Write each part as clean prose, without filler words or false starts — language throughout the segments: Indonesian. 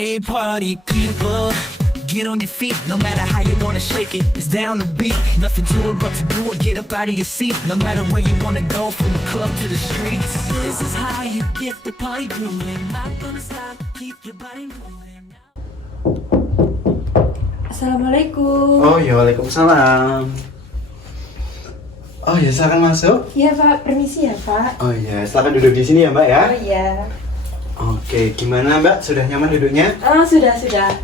Hey party people, get on your feet, no matter how you wanna shake it, it's down the beat, nothing to it but to do it, get up out of your seat, no matter where you wanna go, from the club to the streets, this is how you get the party moving, not gonna stop, keep your body moving. Assalamualaikum. Oh ya, waalaikumsalam. Oh ya, silakan masuk. Iya Pak, permisi ya Pak. Oh ya, silakan duduk di sini ya Mbak ya. Oh iya. Oke, gimana Mbak? Sudah nyaman duduknya? Sudah.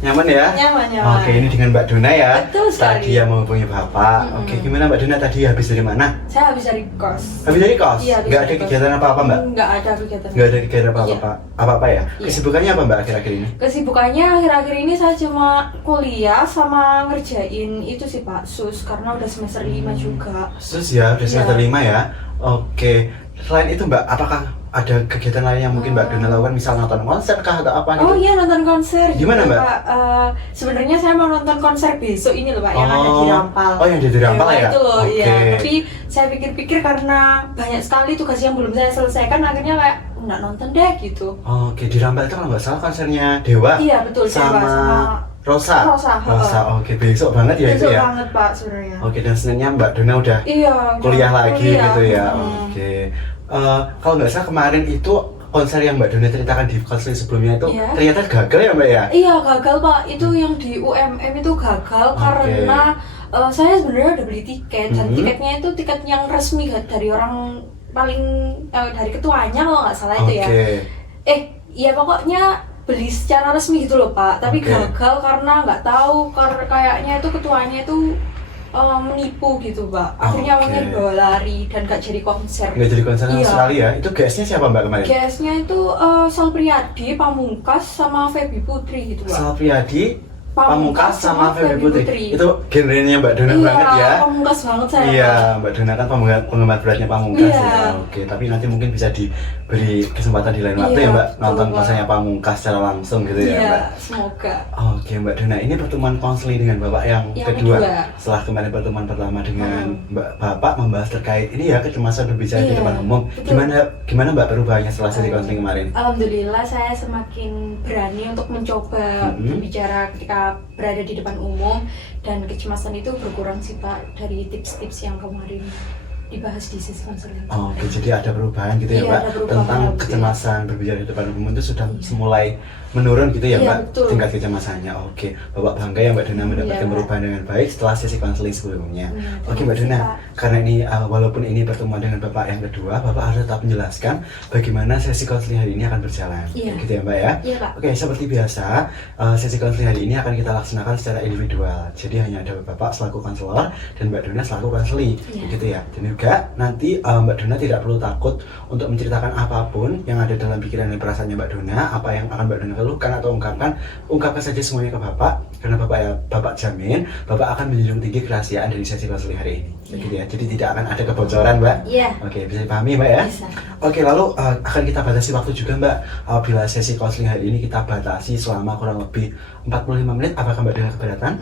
Nyaman ya? Nyaman. Oke, ini dengan Mbak Dona ya. Betul sekali. Tadi yang menghubungi Bapak. Oke, gimana Mbak Dona tadi habis dari mana? Saya habis dari kos. Habis dari kos? Iya, habis Nggak dari ada kos. kegiatan apa-apa Mbak? Nggak ada kegiatan. Nggak ada kegiatan apa-apa, Iya. Pak? Apa-apa ya? Iya. Kesibukannya apa Mbak akhir-akhir ini? Kesibukannya akhir-akhir ini saya cuma kuliah sama ngerjain itu sih Pak, SUS karena udah semester 5 juga. Sus ya, udah semester 5 ya. Oke, selain itu Mbak, apakah ada kegiatan lain yang mungkin Mbak Dona lakukan, misal nonton konser kah atau apa gitu? Oh iya, nonton konser. Gimana, juga, Mbak? Pak. Sebenarnya saya mau nonton konser besok ini loh Pak, yang ada di Rampal. Oh, yang ada di Rampal Dewa ya? Itu loh, Oke. iya. Tapi saya pikir-pikir karena banyak sekali tugas yang belum saya selesaikan, akhirnya kayak nggak nonton deh gitu. Oke, di Rampal itu kalau nggak salah konsernya Dewa. Iya betul, sama Rosa. Oke, besok banget ya Besok itu ya. banget Pak sebenarnya. Oke, dan Seninnya Mbak Dona udah Iya. kuliah lagi gitu ya. Hmm. Oke. Kalau nggak salah kemarin itu konser yang Mbak Dona ceritakan di konser sebelumnya itu Iya. ternyata gagal ya Mbak ya? Iya gagal Pak, itu yang di UMM itu gagal karena saya sebenarnya udah beli tiket dan tiketnya itu tiket yang resmi dari orang paling dari ketuanya kalau nggak salah itu ya. Ya pokoknya beli secara resmi gitu loh Pak, tapi Oke. gagal karena nggak tahu kayaknya itu ketuanya itu menipu gitu Pak. Akhirnya Oke. mungkin bawa lari dan gak jadi konser. Nggak jadi konser sama Iya. sekali ya? Itu guestnya siapa Mbak kemarin? Guestnya itu Sal Priadi, Pamungkas sama Feby Putri gitu Pak. Sal Priadi, Pamungkas sama Feby Putri. Itu Itu genrenya Mbak Dona banget ya? Pamungkas banget saya. Iya, Mbak Dona kan penggemar beratnya Pamungkas Iya. ya. Oke, tapi nanti mungkin bisa diberi kesempatan di lain waktu Iya, ya Mbak, nonton betul, konsernya Pamungkas secara langsung gitu ya Iya, Mbak. semoga. Oke Mbak Dona, ini pertemuan konseling dengan Bapak yang Yang kedua. kedua. Setelah kemarin pertemuan pertama dengan Bapak membahas terkait ini ya, kecemasan berbicara di Iya, depan umum. betul. Gimana Mbak perubahannya setelah sesi konseling kemarin? Alhamdulillah saya semakin berani untuk mencoba berbicara ketika berada di depan umum, dan kecemasan itu berkurang sih Pak dari tips-tips yang kemarin dibahas di sesi konseling. Oke, jadi ada perubahan gitu ya Iya, Mbak, ada perubahan, tentang betul. kecemasan berbicara di depan umum itu sudah mulai menurun gitu ya Iya, Mbak, betul. tingkat kecemasannya. Oke, Bapak bangga ya Mbak Dona mendapatkan Iya, Pak. perubahan dengan baik setelah sesi konseling sebelumnya. Terima Oke Mbak kasih, Dona, Pak. karena ini walaupun ini pertemuan dengan Bapak yang kedua, Bapak harus tetap menjelaskan bagaimana sesi konseling hari ini akan berjalan. Iya. Gitu ya Mbak ya? Iya, Pak. Oke, seperti biasa, sesi konseling hari ini akan kita laksanakan secara individual. Jadi hanya ada Bapak selaku konselor dan Mbak Dona selaku konseli. Iya. Gitu ya. Dan juga nanti Mbak Dona tidak perlu takut untuk menceritakan apapun yang ada dalam pikiran dan perasaannya Mbak Dona, apa yang akan Mbak Dona keluhkan atau ungkapkan saja semuanya ke Bapak, karena Bapak jamin Bapak akan menjunjung tinggi kerahasiaan dari sesi konseling hari ini. Begitu ya. Jadi tidak akan ada kebocoran Mbak. Iya. Oke, bisa dipahami Mbak ya? Bisa. Oke, lalu akan kita batasi waktu juga Mbak. Bila sesi konseling hari ini kita batasi selama kurang lebih 45 menit, apakah Mbak Dona keberatan?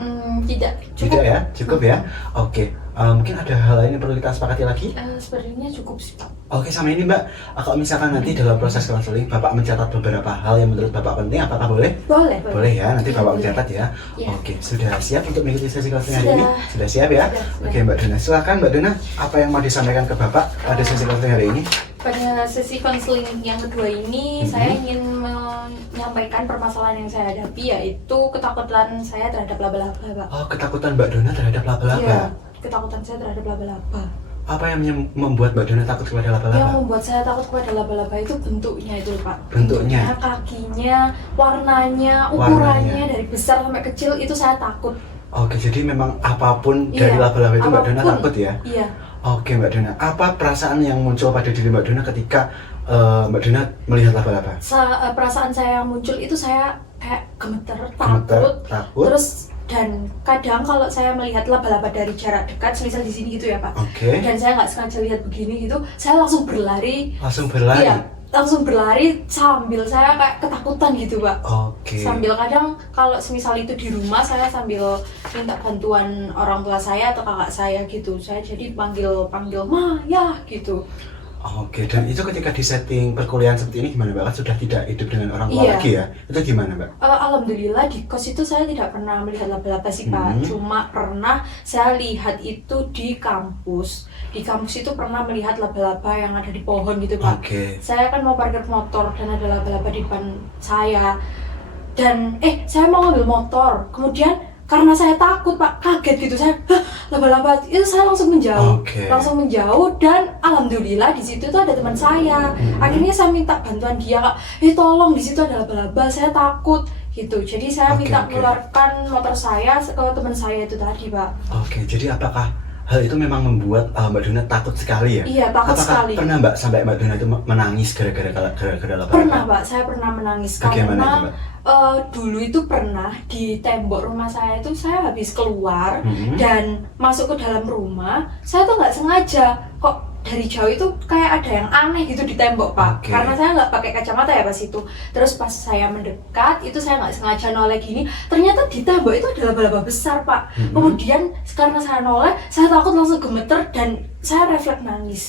Tidak, Tidak ya? Cukup ya? Oke, mungkin ada hal lain yang perlu kita sepakati lagi? Sebenarnya cukup sih Pak. Oke, sama ini Mbak, kalau misalkan nanti dalam proses konseling Bapak mencatat beberapa hal yang menurut Bapak penting, apakah boleh? Boleh. Boleh ya, nanti Iya, Bapak boleh. mencatat ya. Iya. Oke, sudah siap untuk mengikuti sesi konseling hari ini? Sudah. Sudah siap ya? Sudah. Oke Mbak Dona, silakan Mbak Dona, apa yang mau disampaikan ke Bapak pada sesi konseling hari ini? Pada sesi konseling yang kedua ini, saya ingin menyampaikan permasalahan yang saya hadapi, yaitu ketakutan saya terhadap laba-laba, Pak. Oh, ketakutan Mbak Dona terhadap laba-laba? Iya, ketakutan saya terhadap laba-laba. Apa yang membuat Mbak Dona takut kepada Yang laba-laba? membuat saya takut kepada laba-laba itu bentuknya itu, Pak. Bentuknya? Kakinya, warnanya, Warnanya. ukurannya, dari besar sampai kecil itu saya takut. Oke, jadi memang apapun Iya, dari laba-laba itu Mbak Dona apapun. takut ya? Iya. Oke Mbak Dona, apa perasaan yang muncul pada diri Mbak Dona ketika Mbak Dona melihat laba-laba? Perasaan saya yang muncul itu saya kayak gemeter, Gemeter, takut. takut. Terus dan kadang kalau saya melihat laba-laba dari jarak dekat, misal di sini gitu ya Pak. Oke. Dan saya nggak sengaja lihat begini gitu, saya langsung berlari. Langsung berlari? Iya, langsung berlari sambil saya kayak ketakutan gitu Pak. Oke. Sambil kadang kalau semisal itu di rumah, saya sambil minta bantuan orang tua saya atau kakak saya gitu. Saya jadi panggil Ma ya gitu. Oke, dan itu ketika di setting perkuliahan seperti ini gimana Mbak? Kan sudah tidak hidup dengan orang tua Iya. lagi ya? Itu gimana Mbak? Alhamdulillah di kos itu saya tidak pernah melihat laba-laba sih Pak. Cuma pernah saya lihat itu di kampus. Di kampus itu pernah melihat laba-laba yang ada di pohon gitu Pak. Oke. Saya kan mau parkir motor dan ada laba-laba di depan saya. Dan saya mau ngambil motor. Kemudian karena saya takut Pak, kaget gitu saya, laba-laba itu saya langsung menjauh. Oke. Langsung menjauh dan alhamdulillah di situ tuh ada teman saya. Akhirnya saya minta bantuan dia, Kak. Tolong di situ ada laba-laba, saya takut gitu. Jadi saya Oke, minta oke. mengeluarkan motor saya ke teman saya itu tadi, Pak. Oke, jadi apakah hal itu memang membuat Mbak Dona takut sekali ya? Iya, takut Apakah sekali. pernah Mbak sampai Mbak Dona itu menangis gara-gara laba-laba? Pernah Pak, saya pernah menangis Bagaimana karena itu, Mbak? dulu itu pernah di tembok rumah saya itu saya habis keluar Mhm. dan masuk ke dalam rumah, saya tuh nggak sengaja kok dari jauh itu kayak ada yang aneh gitu di tembok Pak. Oke. Karena saya nggak pakai kacamata ya pas itu. Terus pas saya mendekat itu saya nggak sengaja noleh gini, ternyata di tembok itu ada laba-laba besar Pak. Mhm. Kemudian karena saya noleh, saya takut langsung gemeter dan saya refleks nangis.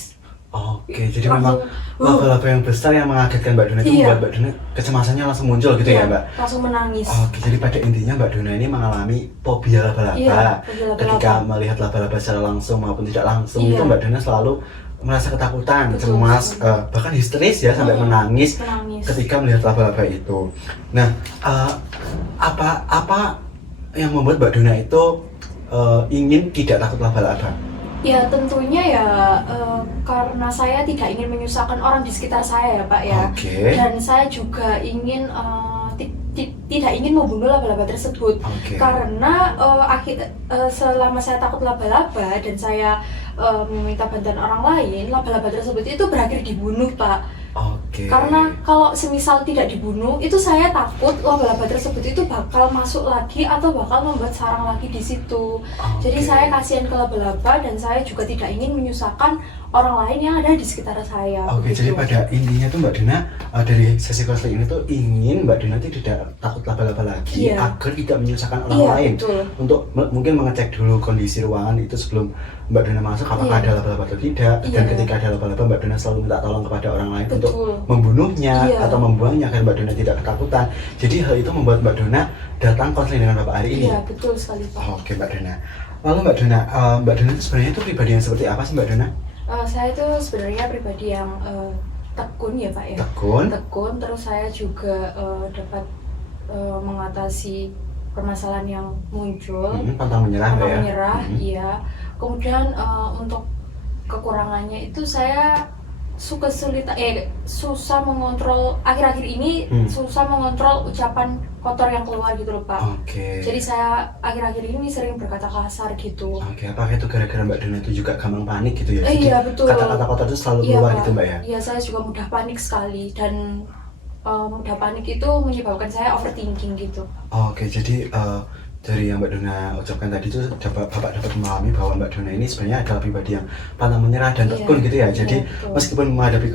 Oke, jadi Langsung, memang laba-laba yang besar yang mengagetkan Mbak Dona itu Iya. membuat Mbak Dona kecemasannya langsung muncul gitu ya Mbak? Langsung menangis. Oke, jadi pada intinya Mbak Dona ini mengalami fobia laba-laba. Iya, fobia laba-laba. Ketika melihat laba-laba secara langsung maupun tidak langsung Iya. itu Mbak Dona selalu merasa ketakutan, Betul, cemas, betul. bahkan histeris ya sampai menangis Menangis. ketika melihat laba-laba itu. Nah, apa yang membuat Mbak Dona itu ingin tidak takut laba-laba? Ya tentunya ya karena saya tidak ingin menyusahkan orang di sekitar saya ya Pak ya. Oke. Dan saya juga ingin tidak ingin membunuh laba-laba tersebut. Oke. Karena selama saya takut laba-laba dan saya meminta bantuan orang lain, laba-laba tersebut itu berakhir dibunuh Pak. Oke. Karena kalau semisal tidak dibunuh, itu saya takut laba-laba tersebut itu bakal masuk lagi atau bakal membuat sarang lagi di situ. Jadi Oke. saya kasihan ke laba-laba dan saya juga tidak ingin menyusahkan orang lain yang ada di sekitar saya. Oke, begitu. jadi pada intinya tuh Mbak Dona dari sesi konseling ini tuh ingin Mbak Dona itu tidak takut laba-laba lagi Iya. agar tidak menyusahkan orang Iya, lain. betul. Untuk mungkin mengecek dulu kondisi ruangan itu sebelum Mbak Dona masuk apakah Iya. ada laba-laba atau tidak, dan Iya. ketika ada laba-laba Mbak Dona selalu minta tolong kepada orang lain Betul. untuk membunuhnya Iya. atau membuangnya agar Mbak Dona tidak ketakutan. Jadi hal itu membuat Mbak Dona datang konseling dengan Bapak hari ini. Iya, betul sekali Pak. Oke Mbak Dona. Lalu Mbak Dona, Mbak Dona itu sebenarnya itu pribadi yang seperti apa sih Mbak Dona? Saya itu sebenarnya pribadi yang tekun ya Pak ya. Tekun. Tekun, terus saya juga dapat mengatasi permasalahan yang muncul. Pantang menyerah Mbak Pantang ya? menyerah, Mhm. iya. Kemudian untuk kekurangannya itu saya susah mengontrol akhir-akhir ini susah mengontrol ucapan kotor yang keluar gitu loh Pak. Oke. Jadi saya akhir-akhir ini sering berkata kasar gitu. Oke, apakah itu gara-gara Mbak Dona itu juga gampang panik gitu ya? Jadi Iya betul. kata-kata kotor itu selalu Iya, keluar Pak. gitu Mbak ya? Iya, saya juga mudah panik sekali dan mudah panik itu menyebabkan saya overthinking gitu. Oke, jadi dari yang Mbak Dona ucapkan tadi itu Bapak dapat memahami bahwa Mbak Dona ini sebenarnya adalah pribadi yang pantang menyerah dan Iya, tekun gitu ya. Jadi iya, betul. meskipun menghadapi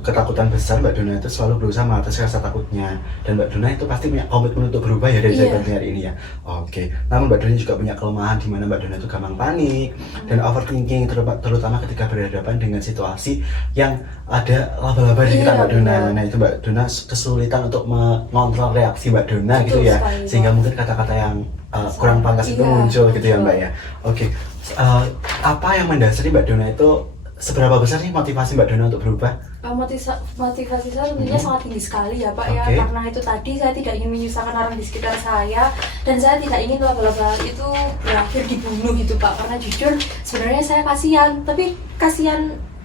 ketakutan besar, Mbak Dona itu selalu berusaha mengatasi rasa takutnya, dan Mbak Dona itu pasti punya komitmen untuk berubah ya dari Iya. cerita hari ini ya. Oke, namun Mbak Dona juga punya kelemahan di mana Mbak Dona itu gampang panik dan overthinking terutama ketika berhadapan dengan situasi yang ada laba-laba di sekitar Iya, Mbak Dona. benar. Nah itu Mbak Dona kesulitan untuk mengontrol reaksi Mbak Dona Betul gitu ya, sekali, sehingga Pak. mungkin kata-kata yang kurang pantas itu Iya, muncul gitu ya betul. Mbak ya. Oke, apa yang mendasari Mbak Dona itu, seberapa besar sih motivasi Mbak Dona untuk berubah? Motivasi saya tentunya sangat tinggi sekali ya Pak ya, Oke. karena itu tadi saya tidak ingin menyusahkan orang di sekitar saya dan saya tidak ingin laba-laba itu berakhir dibunuh gitu Pak, karena jujur sebenarnya saya kasihan, tapi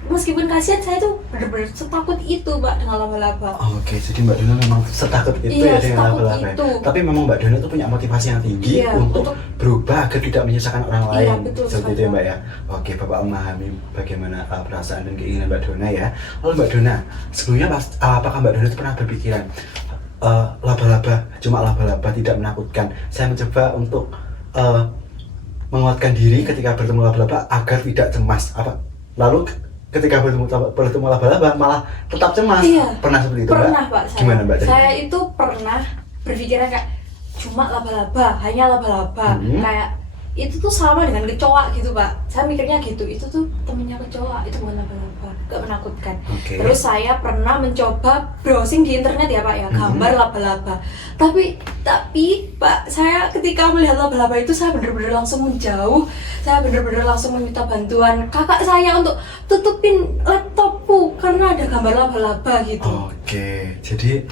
meskipun kasihan saya tuh benar-benar setakut itu Pak dengan laba-laba. Oke, jadi Mbak Dona memang setakut itu Iya, ya dengan setakut laba-laba ya. itu. Tapi memang Mbak Dona itu punya motivasi yang tinggi Iya, untuk berubah agar tidak menyusahkan orang Iya, lain. betul Seperti sekali, itu ya Mbak Pak. ya. Oke, Bapak memahami bagaimana perasaan dan keinginan Mbak Dona ya. Lalu Mbak Dona, sebelumnya apakah Mbak Dona itu pernah berpikiran laba-laba, cuma laba-laba tidak menakutkan. Saya mencoba untuk menguatkan diri ketika bertemu laba-laba agar tidak cemas. Lalu ketika bertemu laba-laba malah tetap cemas. Iya. Pernah seperti itu Mbak? Pernah Pak saya. Gimana Mbak? Saya itu pernah berpikiran kayak cuma laba-laba, hanya laba-laba. Mhm. Kayak itu tuh sama dengan kecoa gitu Pak. Saya mikirnya gitu, itu tuh temennya kecoa, itu bukan laba-laba, gak menakutkan. Terus saya pernah mencoba browsing di internet ya Pak ya, gambar laba-laba. Tapi Pak, saya ketika melihat laba-laba itu saya benar-benar langsung menjauh. Saya benar-benar langsung meminta bantuan kakak saya untuk tutupin laptopku karena ada gambar laba-laba gitu. Oke, jadi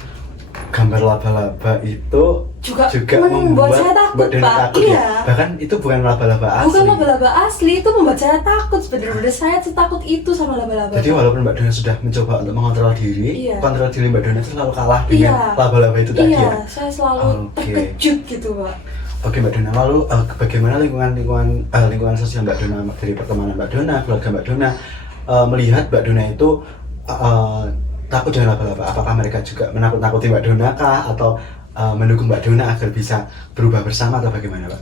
gambar laba-laba itu juga membuat saya takut Pak. Takut, iya. Ya? Bahkan itu bukan laba-laba asli. Bukan laba-laba asli, itu membuat saya takut. Benar-benar saya setakut itu sama laba-laba. Jadi walaupun Mbak Dona sudah mencoba untuk mengontrol diri, kontrol diri Mbak Dona selalu kalah dengan laba-laba itu tadi ya? Iya, saya selalu terkejut gitu Pak. Oke Mbak Dona, lalu bagaimana lingkungan sosial Mbak Dona dari pertemanan Mbak Dona, keluarga Mbak Dona melihat Mbak Dona itu takut dengan laba-laba? Apakah mereka juga menakut-nakuti Mbak Dona kah? Atau mendukung Mbak Dona agar bisa berubah bersama atau bagaimana Pak?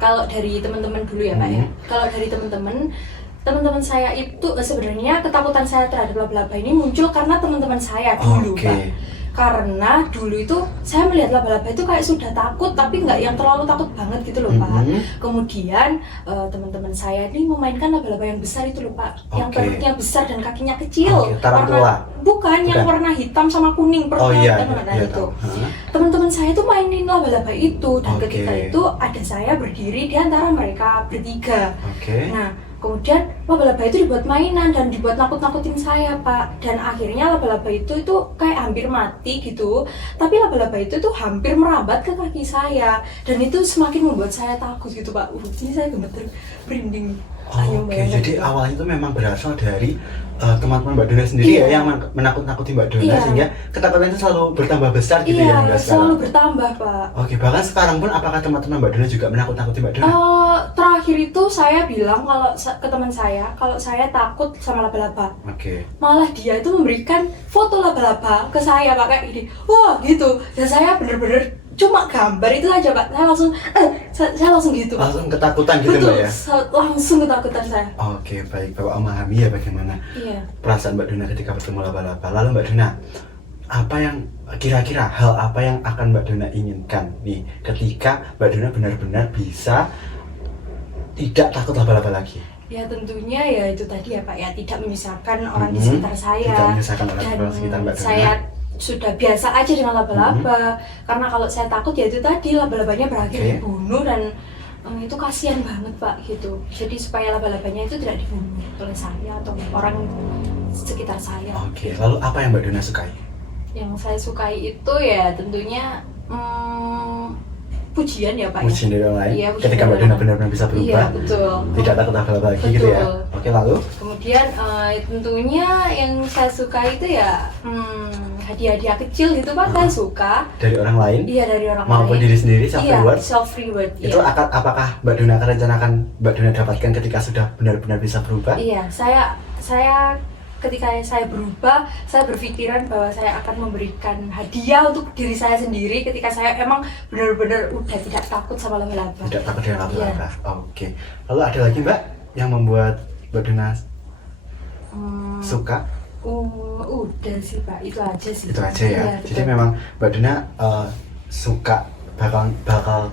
Kalau dari teman-teman dulu ya Pak ya. Kalau dari teman-teman saya itu sebenarnya ketakutan saya terhadap laba-laba ini muncul karena teman-teman saya dulu Pak. Karena dulu itu saya melihat laba-laba itu kayak sudah takut tapi nggak yang terlalu takut banget gitu loh Pak. Kemudian teman-teman saya ini memainkan laba-laba yang besar itu loh Pak, yang perutnya besar dan kakinya kecil. Tarantula? Bukan, yang warna hitam sama kuning perutnya itu. Teman-teman saya itu mainin laba-laba itu dan ketika itu ada saya berdiri di antara mereka bertiga. Nah, kemudian laba-laba itu dibuat mainan dan dibuat nakut-nakutin saya Pak. Dan akhirnya laba-laba itu kayak hampir mati gitu. Tapi laba-laba itu hampir merambat ke kaki saya. Dan itu semakin membuat saya takut gitu Pak. Ini saya gemeter, merinding. Jadi awalnya itu memang berasal dari teman-teman Mbak Dona sendiri ya yang menakut-nakuti Mbak Dona sehingga ketakutan itu selalu bertambah besar gitu ya hingga sekarang. Selalu bertambah Pak. Bahkan sekarang pun apakah teman-teman Mbak Dona juga menakut-nakuti Mbak Dona? Terakhir itu saya bilang kalau ke teman saya kalau saya takut sama laba-laba. Malah dia itu memberikan foto laba-laba ke saya Pak kayak gini. Wah gitu. Dan saya bener-bener cuma gambar itu aja Pak, saya langsung gitu Pak. Langsung ketakutan gitu Mbak ya? Langsung ketakutan saya. Baik, Bapak memahami ya bagaimana perasaan Mbak Dona ketika bertemu laba-laba. Lalu Mbak Dona, apa yang kira-kira hal apa yang akan Mbak Dona inginkan nih ketika Mbak Dona benar-benar bisa tidak takut laba-laba lagi? Ya tentunya ya itu tadi ya Pak ya, tidak menyusahkan orang di sekitar saya. Tidak menyusahkan orang di sekitar Mbak Dona. Saya sudah biasa aja dengan laba-laba karena kalau saya takut ya itu tadi laba-labanya berakhir dibunuh dan itu kasihan banget Pak gitu. Jadi supaya laba-labanya itu tidak dibunuh oleh saya atau orang sekitar saya. Lalu apa yang Mbak Dona sukai? Yang saya sukai itu ya tentunya pujian ya Pak. Pujian dari orang lain? Iya, ketika Mbak Dona benar-benar bisa berubah? Iya betul. Tidak takut laba-laba lagi gitu ya? Lalu? Kemudian tentunya yang saya suka itu ya hadiah-hadiah kecil gitu Pak, saya suka. Dari orang lain? Iya dari orang lain. Maupun diri sendiri, self-reward? Iya, self-reward. Itu apakah Mbak Dona akan rencanakan Mbak Dona dapatkan ketika sudah benar-benar bisa berubah? Iya, saya ketika saya berubah, saya berpikiran bahwa saya akan memberikan hadiah untuk diri saya sendiri ketika saya emang benar-benar udah tidak takut sama laba-laba. Tidak takut dengan laba-laba. Lalu ada lagi Mbak yang membuat Mbak Dona suka? Udah sih Pak, itu aja sih. Itu aja ya. Jadi memang Mbak Dona suka bakal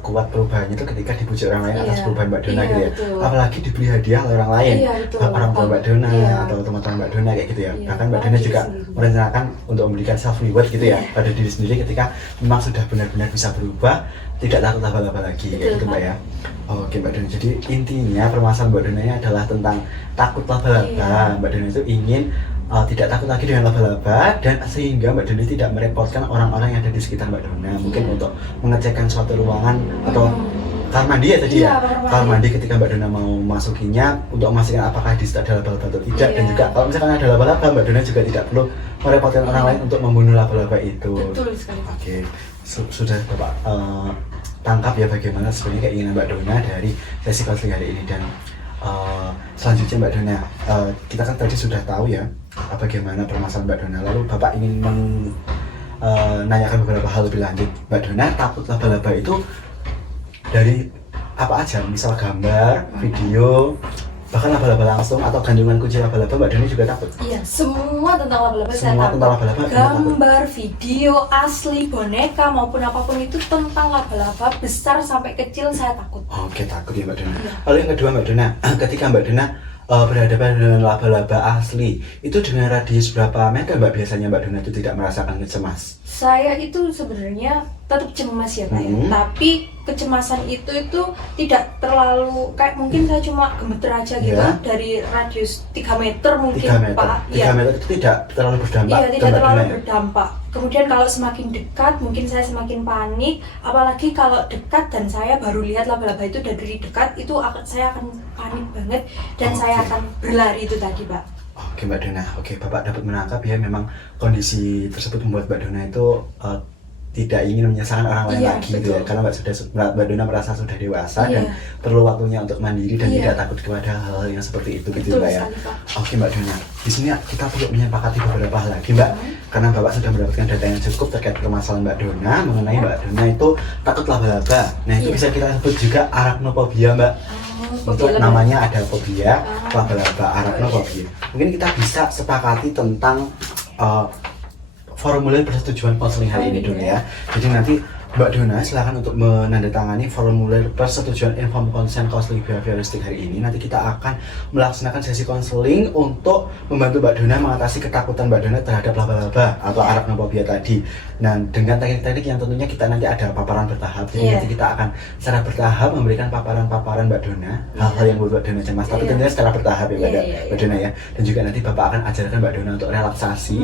kuat perubahannya itu ketika dipuji orang lain atas perubahan Mbak Dona gitu ya. Apalagi diberi hadiah oleh orang lain, orang tua Mbak Dona atau teman-teman Mbak Dona kayak gitu ya. Bahkan Mbak Dona juga merencanakan untuk memberikan self reward gitu ya pada diri sendiri ketika memang sudah benar-benar bisa berubah, tidak takut laba-laba lagi kayak gitu Mbak ya. Mbak Dona, jadi intinya permasalahan Mbak Dona adalah tentang takut laba-laba. Mbak Dona itu ingin tidak takut lagi dengan laba-laba dan sehingga Mbak Dona tidak merepotkan orang-orang yang ada di sekitar Mbak Dona. Mungkin untuk mengecekkan suatu ruangan atau kamar mandi ya tadi ya. Kamar mandi ketika Mbak Dona mau masukinya untuk memastikan apakah di situ ada laba-laba atau tidak. Dan juga kalau misalkan ada laba-laba, Mbak Dona juga tidak perlu merepotkan orang lain untuk membunuh laba-laba itu. Betul sekali. Sudah Bapak tangkap ya bagaimana sebenarnya keinginan Mbak Dona dari sesi konseling hari ini. Dan selanjutnya Mbak Dona, kita kan tadi sudah tahu ya bagaimana permasalahan Mbak Dona. Lalu Bapak ingin menanyakan beberapa hal lebih lanjut. Mbak Dona takut laba-laba itu dari apa aja? Misal gambar, video, bahkan laba-laba langsung atau gantungan kunci laba-laba Mbak Dona juga takut? Iya, semua tentang laba-laba saya Semua takut. tentang laba-laba Mbak Dona takut? Gambar, video, asli, boneka maupun apapun itu tentang laba-laba besar sampai kecil saya takut. Oke, takut ya Mbak Dona. Iya. Lalu yang kedua Mbak Dona, ketika Mbak Dona berhadapan dengan laba-laba asli, itu dengan radius berapa meter Mbak biasanya Mbak Dona itu tidak merasakan cemas? Saya itu sebenarnya tetap cemas ya Pak ya, tapi kecemasan itu tidak terlalu kayak mungkin saya cuma gemeter aja gitu Iya. dari radius 3 meter mungkin 3 meter. Pak. 3 meter itu tidak terlalu berdampak Iya, ke tidak Mbak terlalu Dona ya? berdampak. Kemudian kalau semakin dekat, mungkin saya semakin panik. Apalagi kalau dekat dan saya baru lihat laba-laba itu dari dekat, saya akan panik banget dan saya akan berlari itu tadi, Pak. Oke Mbak Dona, oke Bapak dapat menangkap ya, memang kondisi tersebut membuat Mbak Dona itu tidak ingin menyusahkan orang lain Iya, lagi gitu ya, betul. karena Mbak Dona merasa sudah dewasa Iya. dan perlu waktunya untuk mandiri dan Iya. tidak takut kepada hal-hal yang seperti itu gitu Betul Mbak ya. sekali, Pak. Oke Mbak Dona, di sini kita perlu menyepakati beberapa hal lagi Mbak, karena Bapak sudah mendapatkan data yang cukup terkait permasalahan Mbak Dona mengenai Mbak Dona itu takut laba-laba. Nah itu Iya. bisa kita sebut juga arachnophobia Mbak. Untuk Fobia namanya ada fobia Ah. laba-laba, arachnophobia. Mungkin kita bisa sepakati tentang formulir persetujuan konseling hari ini dulu ya. Jadi nanti Mbak Dona silakan untuk menandatangani formulir persetujuan informed consent counseling behavioristik hari ini. Nanti kita akan melaksanakan sesi konseling untuk membantu Mbak Dona mengatasi ketakutan Mbak Dona terhadap laba-laba atau arachnophobia tadi. Nah, dengan teknik-teknik yang tentunya kita nanti ada paparan bertahap. Jadi nanti kita akan secara bertahap memberikan paparan-paparan Mbak Dona, hal-hal yang membuat Mbak Dona cemas. Tapi tentunya secara bertahap ya Mbak Dona ya. Dan juga nanti Bapak akan ajarkan Mbak Dona untuk relaksasi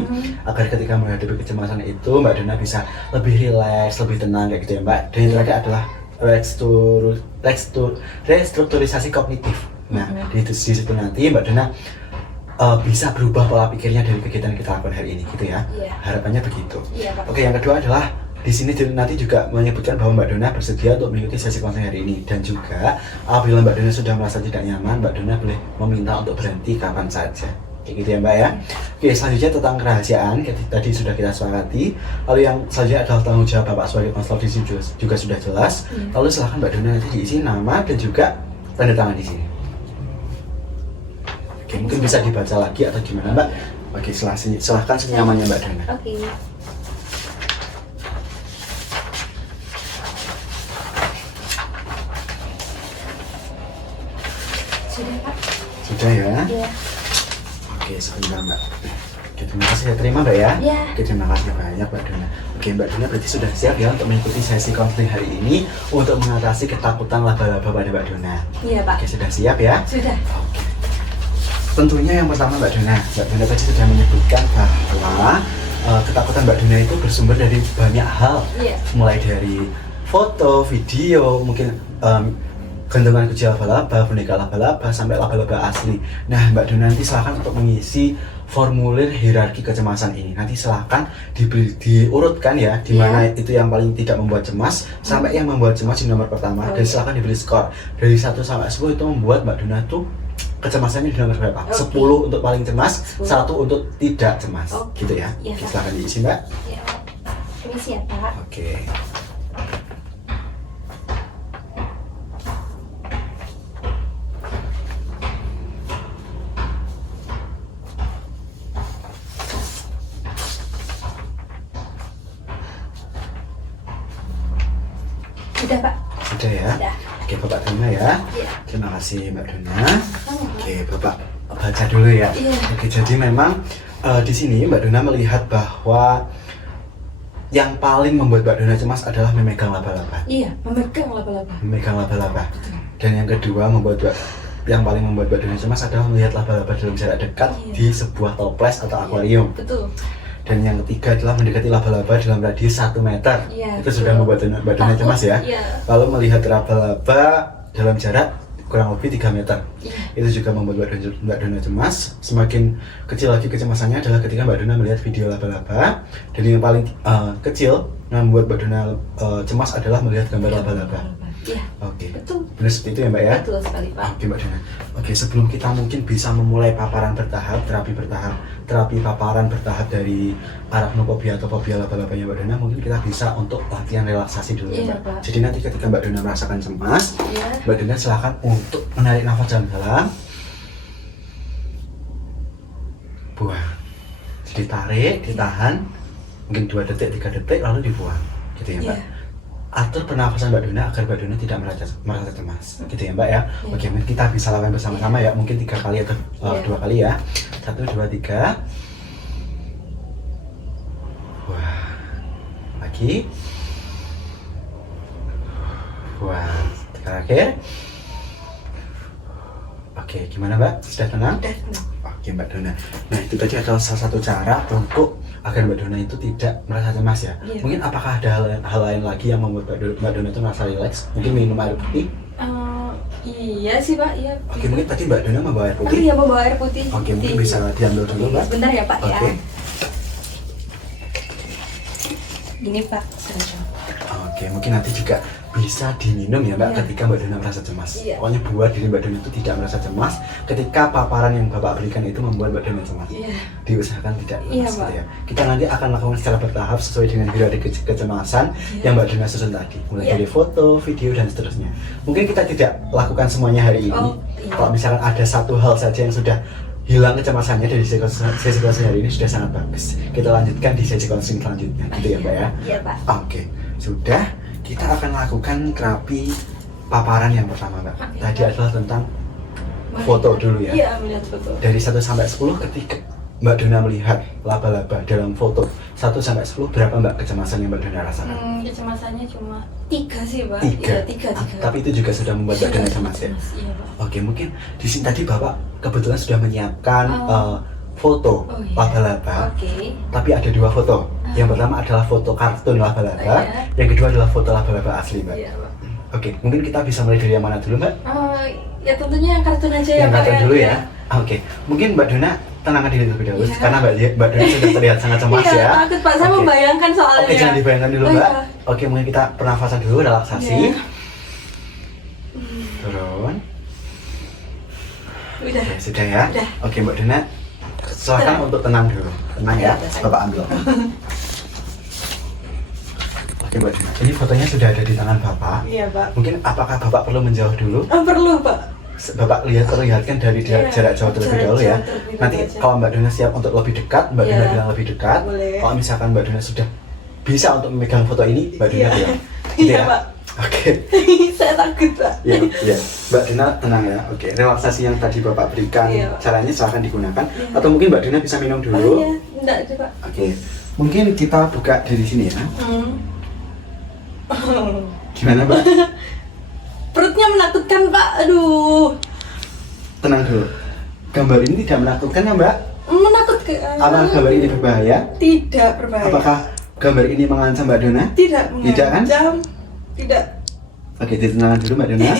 agar ketika menghadapi kecemasan itu Mbak Dona bisa lebih rileks, lebih tenang kayak gitu ya Mbak. Dan yang terakhir adalah restrukturisasi kognitif. Nah, di situ nanti Mbak Dona bisa berubah pola pikirnya dari kegiatan yang kita lakukan hari ini gitu ya. Iya. Harapannya begitu. Iya, Pak. Oke, yang kedua adalah di sini nanti juga menyebutkan bahwa Mbak Dona bersedia untuk mengikuti sesi konseling hari ini, dan juga apabila Mbak Dona sudah merasa tidak nyaman, Mbak Dona boleh meminta untuk berhenti kapan saja. Kayak gitu ya Mbak ya. Oke, selanjutnya tentang kerahasiaan tadi sudah kita sepakati. Lalu yang selanjutnya adalah tanggung jawab Bapak sebagai konselor di sini juga sudah jelas. Lalu silahkan Mbak Dona nanti diisi nama dan juga tanda tangan di sini. Oke, mungkin bisa dibaca lagi atau gimana Mbak? Oke, silahkan senyamannya Mbak Dona. Oke. Sudah, Pak? Sudah ya? Iya. Oke, sebentar Mbak. Oke, terima kasih saya terima Mbak ya. Iya. Oke, terima kasih banyak Mbak Dona. Oke, Mbak Dona berarti sudah siap ya untuk mengikuti sesi konseling hari ini untuk mengatasi ketakutan laba-laba pada Mbak Dona. Iya, Pak. Oke, sudah siap ya? Sudah. Oke. Tentunya yang pertama Mbak Dona tadi sudah menyebutkan bahwa ketakutan Mbak Dona itu bersumber dari banyak hal. Iya. Mulai dari foto, video, mungkin gantungan kunci laba-laba, boneka laba-laba, sampai laba-laba asli. Nah, Mbak Dona nanti silahkan untuk mengisi formulir hierarki kecemasan ini. Nanti silahkan diurutkan ya, di mana itu yang paling tidak membuat cemas sampai yang membuat cemas di nomor pertama. Dan silahkan diberi skor dari 1 sampai 10 itu membuat Mbak Dona tuh kecemasannya di nomor berapa? 10 untuk paling cemas, 1 untuk tidak cemas. Gitu ya. Iya, Oke, silahkan diisi Mbak. Iya, Pak. Permisi ya, Pak. Oke. Sudah, Pak. Sudah ya? Sudah. Oke, Bapak terima ya. Iya. Terima kasih Mbak Dona. Sama, Pak. Oke, Bapak baca dulu ya. Iya. Oke, jadi memang di sini Mbak Dona melihat bahwa yang paling membuat Mbak Dona cemas adalah memegang laba-laba. Iya, memegang laba-laba. Memegang laba-laba. Dan yang kedua yang paling membuat Mbak Dona cemas adalah melihat laba-laba dalam jarak dekat di sebuah toples atau akuarium. Betul. Dan yang ketiga adalah mendekati laba-laba dalam radius 1 meter. Iya, Itu sudah membuat Mbak Dona cemas ya. Iya. Lalu melihat laba-laba dalam jarak kurang lebih 3 meter. Iya. Itu juga membuat Mbak Dona cemas. Semakin kecil lagi kecemasannya adalah ketika Mbak Dona melihat video laba-laba. Dan yang paling kecil yang membuat Mbak Dona cemas adalah melihat gambar laba-laba. Iya. Oke. Betul. Benar seperti itu ya Mbak ya? Betul sekali, Pak. Oke Mbak Dona. Oke, sebelum kita mungkin bisa memulai paparan bertahap, terapi paparan bertahap dari arachnophobia atau fobia laba-labanya Mbak Dona, mungkin kita bisa untuk latihan relaksasi dulu ya Iya, Mbak. Pak. Jadi nanti ketika Mbak Dona merasakan cemas, Iya. Mbak Dona silahkan untuk menarik nafas dalam-dalam ditarik, ditahan, mungkin 2 detik, 3 detik, lalu dibuang, gitu ya Mbak. Iya. Atur pernafasan Mbak Dona agar Mbak Dona tidak merasa cemas, gitu ya Mbak ya. Iya. Oke, mungkin kita bisa lakukan bersama-sama ya, mungkin 3 kali atau Iya. 2 kali ya. 1, 2, 3. Wah, lagi. Wah, terakhir. Oke, gimana Mbak? Sudah tenang? Udah tenang. Oke Mbak Dona. Nah itu tadi adalah salah satu cara untuk agar Mbak Dona itu tidak merasa cemas ya. Iya. Mungkin apakah ada hal lain lagi yang membuat Mbak Dona itu merasa rileks? Mungkin minum air putih? Iya sih Pak, iya. Oke, mungkin tadi Mbak Dona membawa air Oh putih? iya, membawa air putih. Oke, mungkin bisa diambil dulu Mbak. Sebentar ya Pak ya. Oke. Ini Pak, saya. Oke, mungkin nanti juga bisa diminum ya Mbak Iya. ketika Mbak Dona merasa cemas. Iya. Pokoknya buat diri Mbak Dona itu tidak merasa cemas ketika paparan yang Bapak berikan itu membuat Mbak Dona cemas. Iya. Diusahakan tidak Iya, cemas gitu Pak. ya. Kita nanti akan lakukan secara bertahap sesuai dengan grade kecemasan Iya. yang Mbak Dona susun tadi. Mulai Iya. dari foto, video dan seterusnya. Mungkin kita tidak lakukan semuanya hari ini. Oh, iya. Kalau misalkan ada satu hal saja yang sudah hilang kecemasannya dari sesi konseling hari ini sudah sangat bagus. Kita lanjutkan di sesi konseling selanjutnya, gitu ya Mbak ya. Iya Pak. Oke, sudah. Kita akan lakukan terapi paparan yang pertama Mbak. Oke. Tadi adalah tentang foto dulu ya. Iya, melihat foto. Dari 1 sampai 10 ketika Mbak Dona melihat laba-laba dalam foto 1 sampai 10, berapa Mbak kecemasan yang Mbak Dona rasakan? Kecemasannya cuma 3 sih Pak. 3. Iya, 3. Tapi itu juga sudah membuat Mbak Dona cemas ya. Iya Pak. Oke, mungkin di sini tadi Bapak kebetulan sudah menyiapkan Oh. foto Oh, iya. laba-laba. Oke. Tapi ada 2 foto. Yang pertama adalah foto kartun laba-laba, Iya. yang kedua adalah foto laba-laba asli Mbak. Iya Pak. Oke, mungkin kita bisa mulai dari yang mana dulu Mbak? Ya tentunya yang kartun aja ya Yang Pak. kartun dulu ya. Oke, mungkin Mbak Dona tenangkan diri terlebih dahulu Iya. karena Mbak Dona sudah terlihat sangat cemas Iya, ya. takut Pak. Saya Oke. membayangkan soalnya. Oke, jangan dibayangkan dulu Oh, Mbak. iya. Oke, mungkin kita pernafasan dulu, relaksasi. Iya. Turun. Udah. Oke, sudah ya. Udah. Oke, Mbak Dona, silakan Tenang. untuk tenang dulu. Tenang ya, Iya, Bapak ambil. Oke Mbak Dona, ini fotonya sudah ada di tangan Bapak. Iya Pak. Mungkin apakah Bapak perlu menjauh dulu? Perlu Pak. Bapak perlihatkan dari Iya, jarak jauh terlebih jarak dahulu ya. jauh terlebih Nanti dahulu aja. kalau Mbak Dona siap untuk lebih dekat, Mbak Iya. Dona bilang lebih dekat. Boleh. Kalau misalkan Mbak Dona sudah bisa untuk memegang foto ini, Mbak Dona Iya. bilang. Gitu Iya ya? Pak. Oke. Saya takut Pak. Ya, ya. Mbak Dona tenang ya. Oke, relaksasi yang tadi Bapak berikan, Iya, Pak. caranya silahkan digunakan. Iya. Atau mungkin Mbak Dona bisa minum Oh dulu. iya, enggak aja Pak. Oke. Mungkin kita buka dari sini ya. Gimana Mbak? Perutnya menakutkan Pak. Aduh. Tenang dulu. Gambar ini tidak menakutkan ya Mbak? Menakutkan. Apakah gambar ini berbahaya? Tidak berbahaya. Apakah gambar ini mengancam Mbak Dona? Tidak Tidak, kan? mengancam. Tidak. Oke, ditenangkan dulu Mbak Dona.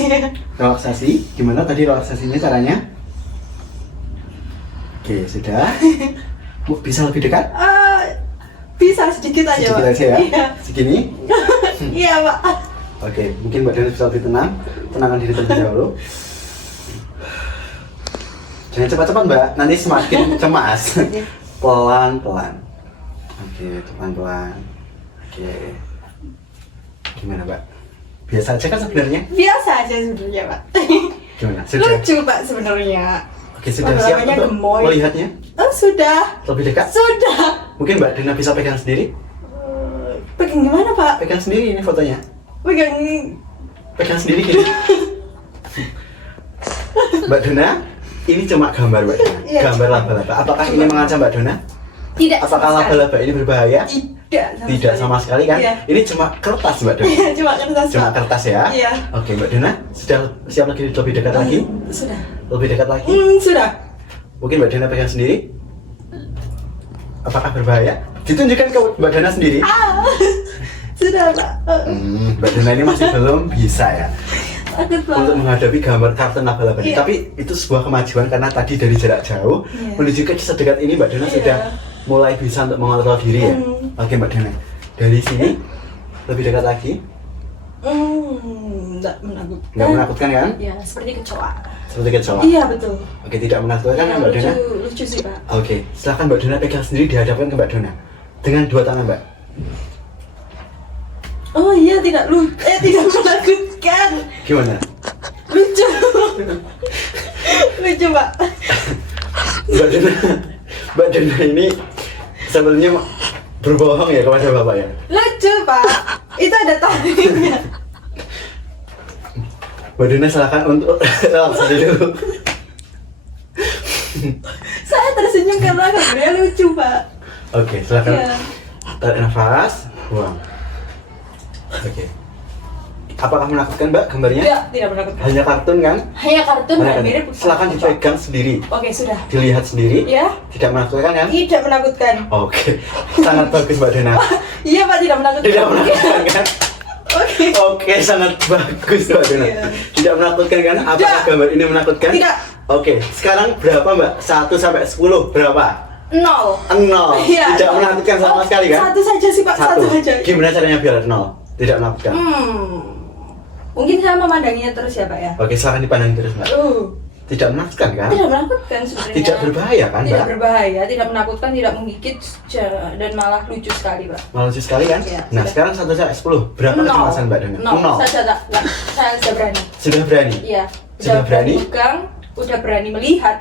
Relaksasi. Gimana tadi relaksasinya caranya? Oke, sudah. Bisa lebih dekat? Bisa sedikit aja Sedikit Pak. aja ya. Iya. Segini. Iya Pak. Oke, mungkin Mbak Dona bisa lebih tenang. Tenangkan diri terlebih dahulu. Jangan cepat-cepat Mbak, nanti semakin cemas. Pelan-pelan. Oke, pelan-pelan. Oke. Gimana Mbak? Biasa aja kan sebenarnya? Biasa aja sebenarnya Pak. Gimana? Sudah? Lucu Pak sebenarnya. Oke, sudah siap Lama-lamanya untuk gemoy. melihatnya? Oh sudah. Lebih dekat? Sudah. Mungkin Mbak Dona bisa pegang sendiri? Pegang gimana Pak? Pegang sendiri ini fotonya. Pegang. Pegang sendiri gini. Mbak Dona, ini cuma gambar Mbak Dona. Iya, Gambar cuma. laba-laba. Apakah ini mengancam Mbak Dona? Tidak. Apakah sama sekali. laba-laba ini berbahaya? Tidak. Tidak sama sekali kan? Iya. Ini cuma kertas Mbak Dona. Iya, cuma kertas Cuma Pak. kertas ya? Iya. Oke Mbak Dona, sudah siap lagi lebih dekat lagi? Sudah. Lebih dekat lagi? Sudah. Mungkin Mbak Dona pegang sendiri? Apakah berbahaya? Ditunjukkan ke Mbak Dona sendiri? Sudah Pak. Mbak Dona ini masih belum bisa ya Takut Pak. untuk menghadapi gambar kartun laba-laba ini. Iya. Tapi itu sebuah kemajuan karena tadi dari jarak jauh Iya. menuju ke sedekat ini Mbak Dona Iya. sudah mulai bisa untuk mengontrol diri ya. Oke Mbak Dona, dari sini lebih dekat lagi. Enggak menakutkan. Nggak menakutkan kan? Ya, seperti kecoa. Seperti kecoa. Iya, betul. Oke, tidak menakutkan kan Mbak Dona? Lucu sih, Pak. Oke, silahkan Mbak Dona pegang sendiri, dihadapkan ke Mbak Dona dengan 2 tangan Mbak. Oh iya, tidak menakutkan. Gimana? Lucu. Lucu, Pak. Mbak Dona ini Sebelumnya berbohong ya kepada bapak ya. Lucu pak, itu ada taringnya. Mbak Dona silakan untuk relaksasi dulu. Saya tersenyum karena gambarnya lucu pak. Oke, silakan. Iya. Tarik nafas, buang. Oke. Apakah menakutkan Mbak gambarnya? Tidak menakutkan. Hanya kartun kan? Hanya kartun Hanya dan kartun. mirip. Silakan dipegang sendiri, Oke sudah. dilihat sendiri. Ya, Tidak menakutkan kan? tidak menakutkan. Oke, sangat bagus Mbak Dona. Iya pak, tidak menakutkan. Tidak menakutkan kan? Oke. Oke, sangat bagus Mbak Dona. Iya. Tidak menakutkan kan? Apakah Tidak. gambar ini menakutkan? Tidak. Oke, sekarang berapa Mbak? 1 sampai 10 berapa? 0. 0. Iya. Tidak menakutkan sama sekali kan? Satu saja sih pak, satu saja. Gimana caranya biar 0? Tidak menakutkan. Mungkin saya memandanginya terus ya pak ya. Oke, silakan dipandang terus Mbak. Tidak menakutkan kan? Tidak menakutkan sebenarnya. Tidak berbahaya kan Tidak Mbak? berbahaya, tidak menakutkan, tidak menggigit, dan malah lucu sekali pak. Lucu sekali kan? Iya, Nah, sudah. sekarang 1 sampai 10 berapa kecemasan Mbak dengan? 0. Saya sudah berani. Sudah berani? Iya. Sudah berani? Pegang, udah berani melihat.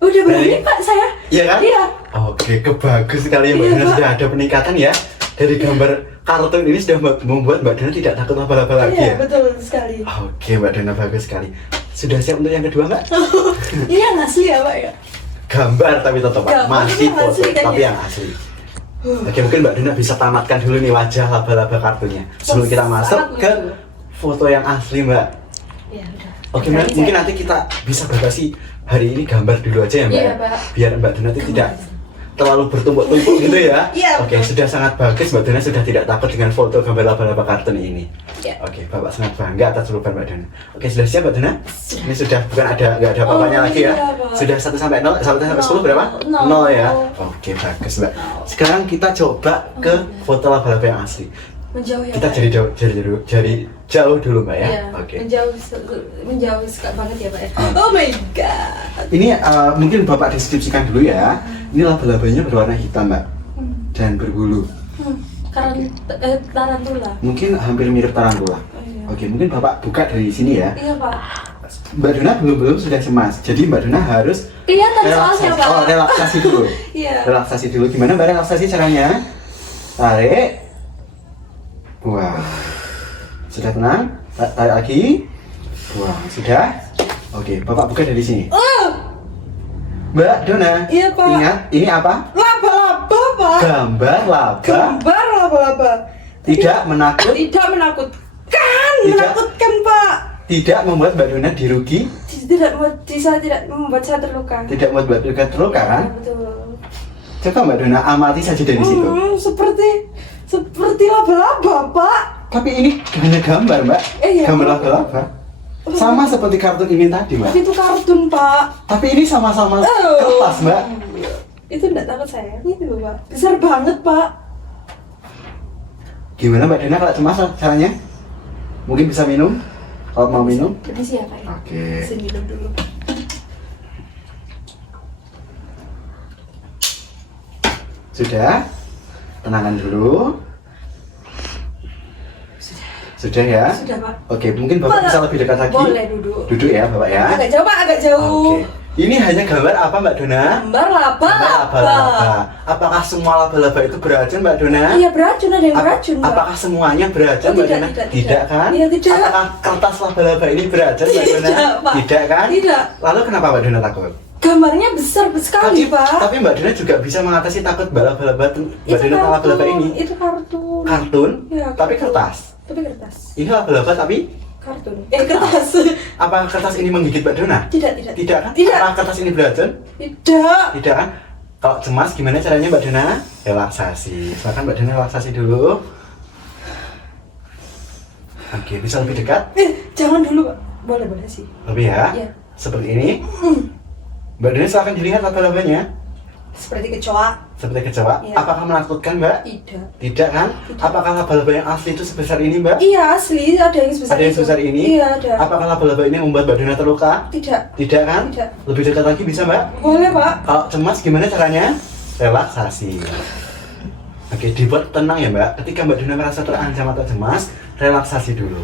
Udah berani pak saya. Iya kan? Iya. Oke, kebagus sekali Mbak Iya, Dona. Pak. Sudah ada peningkatan ya. Dari gambar kartun ini sudah membuat Mbak Dona tidak takut apa-apa lagi Iya ya. betul sekali. Oke Mbak Dona, bagus sekali. Sudah siap untuk yang kedua Mbak? Ini yang asli ya pak ya. Gambar tapi tetap Pak. Gambar Masih yang foto asli kan tapi ya? yang asli. Oke, mungkin Mbak Dona bisa tamatkan dulu nih wajah laba-laba kartunnya sebelum kita Sangat masuk ke lucu. foto yang asli Mbak. Iya udah. Oke Berani Mbak, saya. mungkin nanti kita bisa batasi hari ini gambar dulu aja ya Mbak. Iya, ya? Pak. Biar Mbak Dona itu tidak terlalu bertumpuk-tumpuk gitu ya. Iya, Oke, betul. sudah sangat bagus Mbak Dona sudah tidak takut dengan foto gambar laba-laba kartun ini. Iya. Oke, Bapak sangat bangga atas perubahan Mbak Dona. Oke, sudah siap Mbak Dona? Sudah. Ini sudah bukan nggak ada apa-apanya Oh, lagi ya. iya, Pak. Sudah 1 sampai 0, 1 sampai 10 berapa? 0. ya. Oke, bagus Mbak. Sekarang kita coba ke foto laba-laba yang asli. Menjauh ya Kita pak. jadi jauh dulu Mbak ya. Iya. Oke. Menjauh banget ya pak ya. Oh my god. Ini mungkin Bapak deskripsikan dulu ya. Ini laba-labanya berwarna hitam Mbak dan berbulu. Tarantula. Mungkin hampir mirip tarantula. iya. Oke, mungkin Bapak buka dari sini ya. Iya pak. Mbak Dona belum sudah cemas. Jadi Mbak Dona harus Kelihatan soalnya pak. Oh, relaksasi dulu. Iya. Relaksasi dulu. Gimana Mbak relaksasi caranya? Tarik. Buang. Sudah tenang? Tarik lagi. Buang. Sudah? Oke, Bapak buka dari sini. Mbak Dona. Iya, Pak. Ingat, ini apa? Laba-laba pak. Gambar laba. Gambar laba-laba. Tidak menakut, Tidak menakutkan. Tidak. Menakutkan pak. tidak membuat Mbak Dona dirugi, Tidak membuat saya terluka. tidak membuat Mbak Dona terluka kan? Iya, betul. Coba Mbak Dona amati saja dari situ. Seperti laba-laba pak. Tapi ini hanya gambar Mbak, Iya. gambar laba-laba. Sama seperti kartun ini tadi Mbak. Tapi itu kartun pak. Tapi ini sama-sama kertas Mbak. Itu enggak takut saya. Itu loh pak. Besar banget pak. Gimana Mbak Dona kalau cemas caranya? Mungkin bisa minum? Kalau mau minum? Permisi ya pak ya. Oke. Sini minum dulu. Sudah? Tenangkan dulu. Sudah ya? Sudah pak. Oke, mungkin Bapak bisa lebih dekat lagi. Boleh duduk. Duduk ya Bapak ya. Agak jauh pak, agak jauh. Oke. Ini hanya gambar apa Mbak Dona? Gambar laba-laba. Laba-laba. Apakah semua laba-laba itu beracun Mbak Dona? Iya beracun, ada yang beracun pak. Apakah semuanya beracun Oh, Mbak tidak, Dona? tidak. kan? Iya, tidak. Apakah kertas laba-laba ini beracun Mbak Dona? Tidak, Pak. Tidak kan? Tidak. Lalu kenapa Mbak Dona takut? Gambarnya besar sekali pak. Tapi Mbak Dona juga bisa mengatasi takut laba-laba Mbak Itu Dona laba-laba ini. Itu kartun. Kartun, Iya, tapi kartun. kertas. Tapi kertas. Ini laba-laba tapi Kartun. Kertas. apakah kertas ini menggigit Mbak Dona? Tidak. Tidak kan? Tidak. Apakah kertas ini beracun? Tidak. Tidak kan? Kalau cemas gimana caranya Mbak Dona? Relaksasi. Silakan Mbak Dona relaksasi dulu. Oke, bisa lebih dekat? Jangan dulu pak. Boleh sih. Lebih ya? Iya. Seperti ini. Mbak Dona silakan dilihat laba-labanya. Seperti kecoa. Seperti kecoa. Iya. Apakah menakutkan Mbak? Tidak. Tidak kan? Tidak. Apakah laba-laba yang asli itu sebesar ini Mbak? Iya asli, ada yang sebesar Ada yang itu. sebesar ini? Iya ada. Apakah laba-laba ini membuat Mbak Dona terluka? Tidak. Tidak kan? Tidak. Lebih dekat lagi bisa Mbak? Boleh pak. Kalau cemas gimana caranya? Relaksasi. Oke, dibuat tenang ya Mbak. Ketika Mbak Dona merasa terancam atau cemas, relaksasi dulu.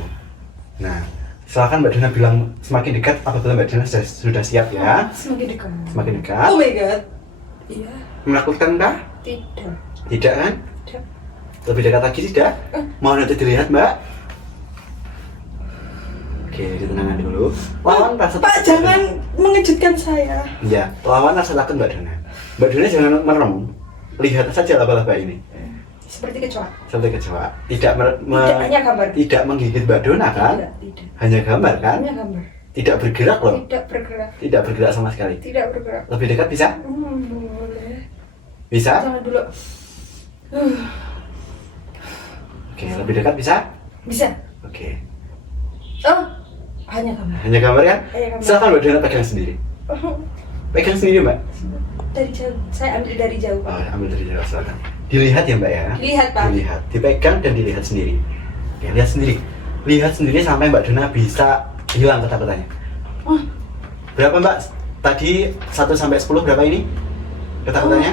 Nah, silakan Mbak Dona bilang semakin dekat apabila Mbak Dona sudah siap ya. Semakin dekat. Semakin dekat. Oh my god. Iya. Menakutkan kah? Tidak. Tidak kan? Tidak. Lebih dekat lagi tidak? Mau nanti dilihat mbak? Oke, ditenangkan dulu. Lawan rasa Pak, takut, jangan Mbak Dona. mengejutkan saya. Ya, lawan rasa takut Mbak Dona. Mbak Dona jangan merem. Lihat saja laba-laba ini. Seperti kecoa. Seperti kecoa. Tidak Tidak hanya gambar. tidak menggigit Mbak Dona kan? Tidak. Hanya gambar kan? Hanya gambar. Tidak bergerak loh. Tidak bergerak. Tidak bergerak sama sekali. Tidak bergerak. Lebih dekat bisa? Boleh. Bisa? Jangan dulu. Oke, lebih dekat bisa? Bisa. Oke. Oh, hanya gambar. Hanya gambar kan? Hanya gambar. Silakan Mbak Dona pegang sendiri. Pegang sendiri Mbak. Dari jauh. Saya ambil dari jauh. Oh, ambil dari jauh silakan. Dilihat ya Mbak ya. Lihat, Pak. Dilihat, dipegang dan dilihat sendiri. Oke, lihat sendiri. Lihat sendiri sampai Mbak Dona bisa hilang ketakutannya. Oh. Berapa Mbak? Tadi 1 sampai 10 berapa ini? Ketakutannya?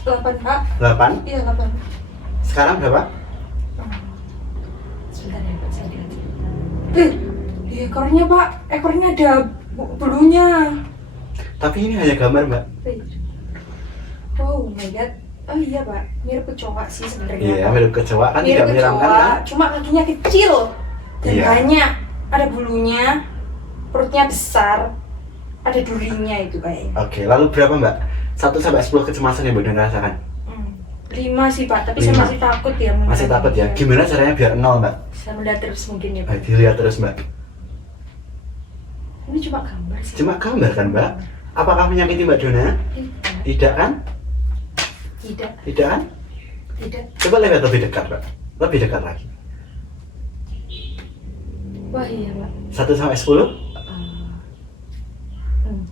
8, Pak. 8. Iya, 8. Sekarang berapa? Sebentar ya, Pak. Saya lihat. Di ekornya, Pak. Ekornya ada bulunya. Tapi ini hanya gambar Mbak. Oh my god. Oh iya, Pak. Mirip kecoa sih sebenarnya. Iya, Pak. mirip kecoa kan tidak Mirip menyeramkan kecoa, kan? cuma kakinya kecil dan Iya. banyak. Ada bulunya, perutnya besar, ada durinya itu kayaknya. Oke, lalu berapa Mbak? 1 sampai 10 kecemasan yang Mbak Dona rasakan? 5 sih, Pak, tapi saya 5. masih takut ya. Masih takut ya? Gimana caranya biar 0 Mbak? Saya melihat terus mungkin ya, Pak. Baik, dilihat terus Mbak. Ini cuma gambar sih. Cuma gambar kan Mbak? Apakah menyakiti Mbak Dona? Tidak. Tidak kan? Tidak. Tidak kan? Tidak. Coba lihat lebih dekat Mbak. Lebih dekat lagi. Wah iya, Pak. 1 sampai 10?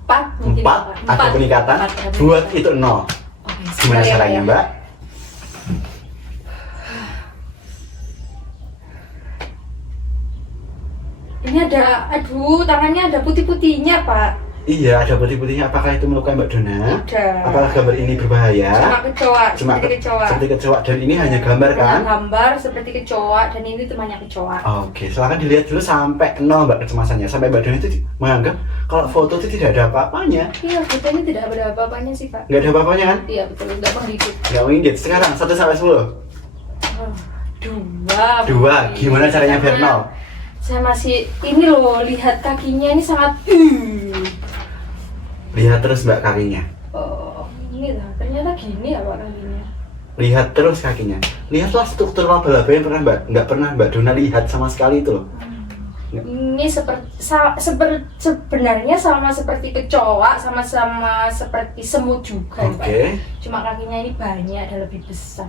4 mungkin. 4 ya, Pak. ada peningkatan. Empat, ada Buat peningkatan. itu 0. Oke, Gimana sebentar ya, caranya Pak, ya. Mbak? Ini ada, aduh, tangannya ada putih-putihnya, Pak. Iya, ada putih-putihnya. Apakah itu melukai Mbak Dona? Tidak. Apakah gambar ini berbahaya? Cuma kecoa, Cuma seperti kecoa. seperti kecoa. Dan ini hanya gambar Hanya kan? gambar seperti kecoa dan ini temannya kecoa. Oke, silakan dilihat dulu sampai 0 Mbak kecemasannya. Sampai Mbak Dona itu menganggap kalau foto itu tidak ada apa-apanya. Iya, foto ini tidak ada apa-apanya sih, Pak. Nggak ada apa-apanya kan? Iya, betul, nggak menggigit. Nggak menggigit. Sekarang 1 sampai 10. Oh, 2. 2. Gimana caranya biar 0? Saya masih, ini loh, lihat kakinya ini sangat Lihat terus Mbak kakinya. oh, ini lah, ternyata gini ya Pak kakinya. Lihat terus kakinya. Lihatlah struktur laba-laba yang pernah nggak pernah Mbak Dona lihat sama sekali itu loh. Ini sebenarnya sama seperti kecoa, sama-sama seperti semut juga ya, Pak. Oke. Cuma kakinya ini banyak dan lebih besar.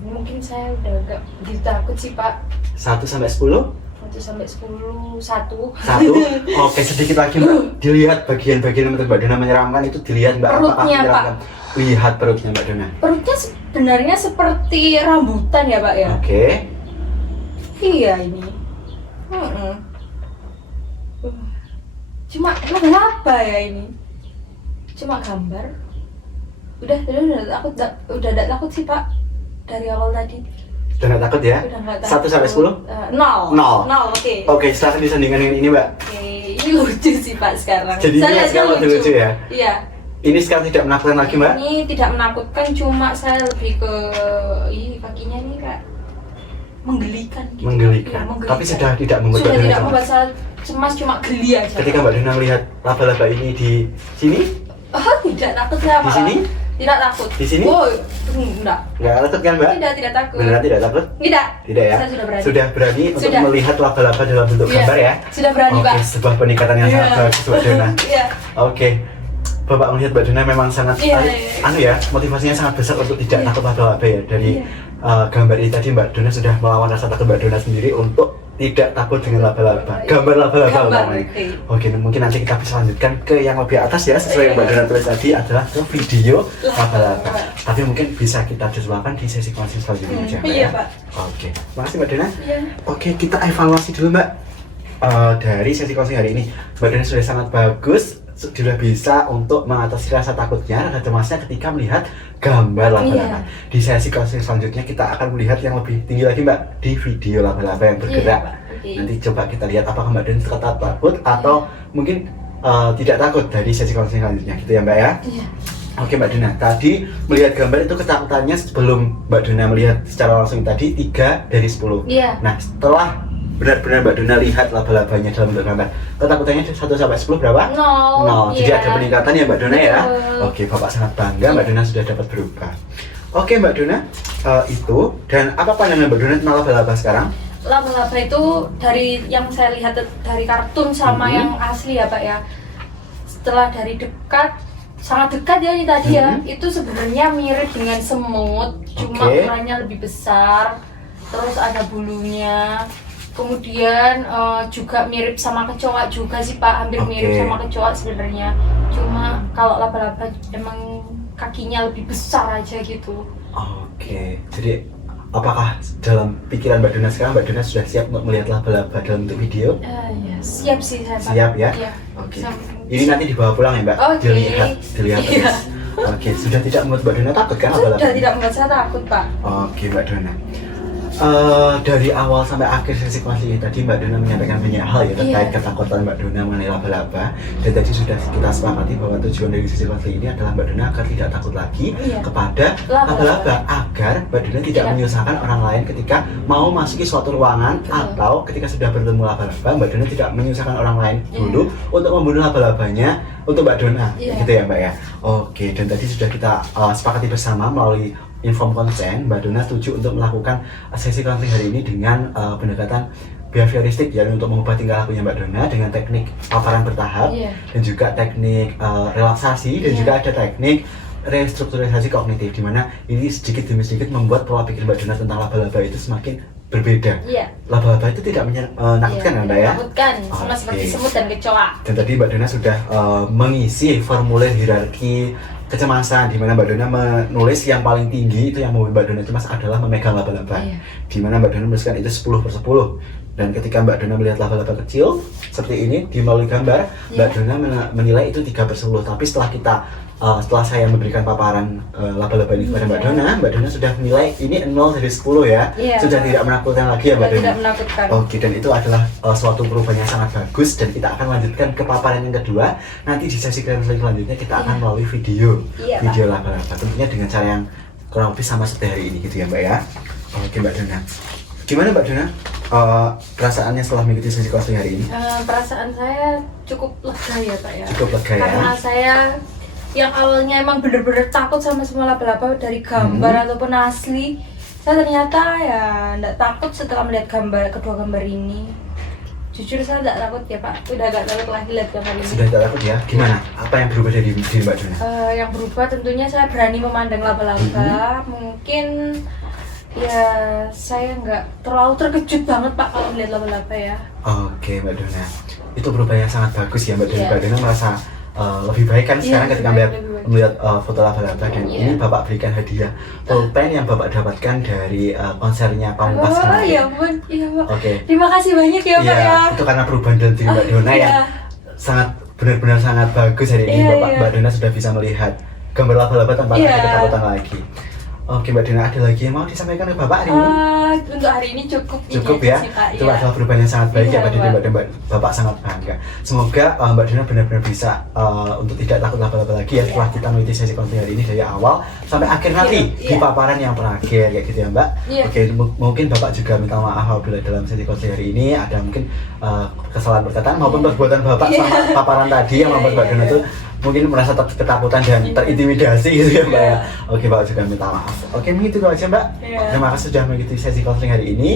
Ini mungkin saya udah agak begitu takut sih Pak. 1 sampai 10. 1 sampai 10, 1. 1. Oke, sedikit lagi Mbak. Dilihat bagian-bagian yang menurut Mbak Dona menyeramkan itu dilihat Mbak. Apakah Perutnya, menyeramkan? Lihat perutnya Mbak Dona. Perutnya sebenarnya seperti rambutan ya Pak ya. Oke. Iya ini. Cuma laba ya ini. Cuma gambar. Udah takut, udah tidak takut sih Pak dari awal tadi. Udah nggak takut ya? Udah nggak takut. 1 sampai 10? 0. 0. Oke. Oke, silakan disandingkan dengan ini Mbak. Oke, ini lucu sih Pak sekarang. Jadi ini lihatnya sekarang lebih lucu ya? Iya. Ini sekarang tidak menakutkan lagi Mbak? Ini tidak menakutkan, cuma saya lebih ke ini kakinya ini Kak menggelikan gitu. Menggelikan. Iya, Tapi sudah tidak membuat sudah Mbak Dona tidak cemas. membuat saya cemas, cuma geli aja. Ketika Mbak Dona melihat laba-laba ini di sini, Oh, tidak takut saya Di malah. sini? Tidak takut. Di sini? Oh, enggak. nggak takut kan Mbak? Tidak takut. Beneran tidak takut? Tidak. Tidak ya? Saya sudah berani. Sudah berani untuk Sudah. melihat laba-laba dalam bentuk Iya. gambar ya? Sudah berani, Oke, Pak. sebuah peningkatan yang sangat Iya. bagus Mbak Dona. Iya. Oke, Bapak melihat Mbak Dona memang sangat Iya, anu- iya. anu ya, motivasinya sangat besar untuk tidak Iya. takut laba-laba ya. Dari gambar ini tadi Mbak Dona sudah melawan rasa takut Mbak Dona sendiri untuk tidak takut dengan laba-laba. Gambar laba-laba Gambar, utamanya. oke. Oke, mungkin nanti kita bisa lanjutkan ke yang lebih atas ya, sesuai yang Mbak Dona tulis tadi adalah ke video laba-laba. Tapi mungkin bisa kita jadwalkan di sesi konsil selanjutnya aja Mbak, Iya, ya? Pak. Oke, makasih Mbak Dona. Iya. Oke, kita evaluasi dulu Mbak. Dari sesi coaching hari ini Mbak Dona sudah sangat bagus, sudah bisa untuk mengatasi rasa takutnya, rasa cemasnya ketika melihat gambar laba-laba. Di sesi coaching selanjutnya kita akan melihat yang lebih tinggi lagi Mbak, di video laba-laba yang bergerak. Iya, Pak. Oke. Nanti coba kita lihat apakah Mbak Dona tetap takut atau mungkin tidak takut dari sesi konseling selanjutnya gitu ya Mbak ya? Iya. Oke Mbak Dona, tadi melihat gambar itu ketakutannya sebelum Mbak Dona melihat secara langsung tadi 3 dari 10. Iya. Nah setelah benar-benar Mbak Dona lihat laba-labanya dalam bentuk gambar, ketakutannya 1 sampai 10 berapa? 0. Jadi ada peningkatan ya Mbak Dona ya? Betul. Oke, Bapak sangat bangga Mbak Dona sudah dapat berubah. Oke Mbak Dona, itu dan apa pandangan Mbak Dona tentang laba-laba sekarang? Laba-laba itu dari yang saya lihat dari kartun sama yang asli ya Pak ya. Setelah dari dekat, sangat dekat ya ini tadi ya, itu sebenarnya mirip dengan semut, cuma Oke. ukurannya lebih besar, terus ada bulunya. Kemudian juga mirip sama kecoa juga sih Pak, hampir Oke. mirip sama kecoa sebenarnya. Cuma kalau laba-laba emang kakinya lebih besar aja gitu. Oke, jadi apakah dalam pikiran Mbak Dona sekarang Mbak Dona sudah siap untuk melihat laba-laba dalam bentuk video? Ya, siap sih saya Pak. Siap ya? Iya. Oke. Sam- Ini nanti dibawa pulang ya Mbak? Oke. Dilihat Iya. terus. Oke, sudah tidak membuat Mbak Dona takut kan Sudah laba-laba? tidak membuat saya takut Pak. Oke Mbak Dona. Dari awal sampai akhir sesi konseling tadi Mbak Dona menyampaikan banyak hal ya terkait Iya. ketakutan Mbak Dona mengenai laba-laba, dan tadi sudah kita sepakati bahwa tujuan dari sesi konseling ini adalah Mbak Dona agar tidak takut lagi Iya. kepada Laba-laba. laba-laba, agar Mbak Dona tidak Tidak. menyusahkan orang lain ketika mau masuki suatu ruangan. Betul. Atau ketika sudah bertemu laba-laba, Mbak Dona tidak menyusahkan orang lain Iya. dulu untuk membunuh laba-labanya untuk Mbak Dona. Iya. Gitu ya Mbak ya. Oke, dan tadi sudah kita sepakati bersama melalui inform konsen, Mbak Dona setuju untuk melakukan sesi konseling hari ini dengan pendekatan behavioristik ya, untuk mengubah tingkah lakunya Mbak Dona dengan teknik paparan bertahap, Iya. dan juga teknik relaksasi, dan Iya. juga ada teknik restrukturisasi kognitif, di mana ini sedikit demi sedikit membuat pola pikir Mbak Dona tentang laba-laba itu semakin berbeda. Iya. Laba-laba itu tidak menakutkan ya Mbak ya? Menakutkan, sama Oke. seperti semut dan kecoa. Dan tadi Mbak Dona sudah mengisi formulir hierarki kecemasan, di mana Mbak Dona menulis yang paling tinggi itu yang membuat Mbak Dona cemas adalah memegang laba-laba. Iya. Di mana Mbak Dona menuliskan itu 10/10. Dan ketika Mbak Dona melihat laba-laba kecil seperti ini di melalui gambar, Mbak Dona menilai itu 3/10. Tapi setelah saya memberikan paparan laba-laba ini kepada Mbak Dona sudah menilai ini 0 dari 10 ya. Iya. Sudah tidak menakutkan lagi ya Mbak Dona. Tidak menakutkan. Oke, dan itu adalah suatu perubahan yang sangat bagus, dan kita akan lanjutkan ke paparan yang kedua. Nanti di sesi konseling selanjutnya kita akan melalui video. Iya, Video laba-laba, tentunya dengan cara yang kurang lebih sama seperti hari ini gitu ya Mbak ya. Oke Mbak Dona. Gimana Mbak Dona perasaannya setelah mengikuti sesi konseling hari ini? Perasaan saya cukup lega ya Pak ya. Cukup lega ya? Karena saya yang awalnya emang bener-bener takut sama semua laba-laba dari gambar ataupun asli, saya ternyata ya nggak takut setelah melihat kedua gambar ini. Jujur saya nggak takut ya Pak, udah nggak takut lagi lihat gambar ini. Sudah tidak takut ya? Gimana? Apa yang berubah dari diri Mbak Dona? Yang berubah tentunya saya berani memandang laba-laba. Mungkin ya saya nggak terlalu terkejut banget Pak kalau melihat laba-laba ya. Oke Mbak Dona, itu perubahan yang sangat bagus ya Mbak Dona. Iya. Mbak Dona merasa lebih baik kan Iya, sekarang lebih ketika baik, melihat, lebih baik. melihat foto laba-laba, dan Iya. ini Bapak berikan hadiah pulpen yang Bapak dapatkan dari konsernya Pamungkas Oh kemarin. ya ampun, iya Pak. Oke. Terima kasih banyak ya Pak Iya, ya. itu karena perubahan dalam diri Mbak Dona Iya. yang sangat benar-benar sangat bagus hari ini. Iya, Bapak iya. Mbak Dona sudah bisa melihat gambar laba-laba tanpa Iya. ada ketakutan lagi. Oke Mbak Dona, ada lagi yang mau disampaikan ke Bapak hari ini? Untuk hari ini cukup Cukup ini ya, aja sih, Pak. itu Iya. adalah perubahan yang sangat baik Iya, ya Pak Dona, Pak. dan Bapak sangat bangga. Semoga Mbak Dona benar-benar bisa untuk tidak takut laba-laba lagi ya setelah kita mengikuti sesi konseling hari ini dari awal sampai akhir nanti Iya, di iya. paparan yang terakhir kayak gitu ya Mbak. Iya. Oke, mungkin Bapak juga minta maaf apabila dalam sesi konseling hari ini ada mungkin kesalahan perkataan maupun perbuatan Bapak Iya. sama paparan tadi yang Iya, membuat Mbak iya, Dona iya. tuh mungkin merasa ketakutan dan Iya. terintimidasi gitu ya Mbak ya. Iya. Oke, Bapak juga minta maaf. Oke, begitu aja Mbak. Iya. Terima kasih sudah mengikuti sesi konseling hari ini.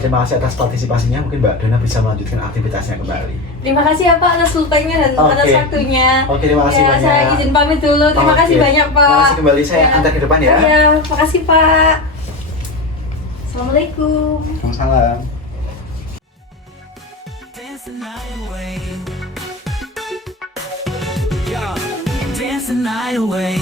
Terima kasih atas partisipasinya. Mungkin Mbak Dona bisa melanjutkan aktivitasnya kembali. Terima kasih ya Pak atas pulpennya dan Oke. atas waktunya. Oke, terima kasih Ya, banyak. saya izin pamit dulu. Terima Oke. kasih banyak Pak. Terima kasih kembali, saya antar ke depan ya. Iya, makasih Pak. Assalamualaikum. Salam. Dance the night away. Yeah, dance the night away.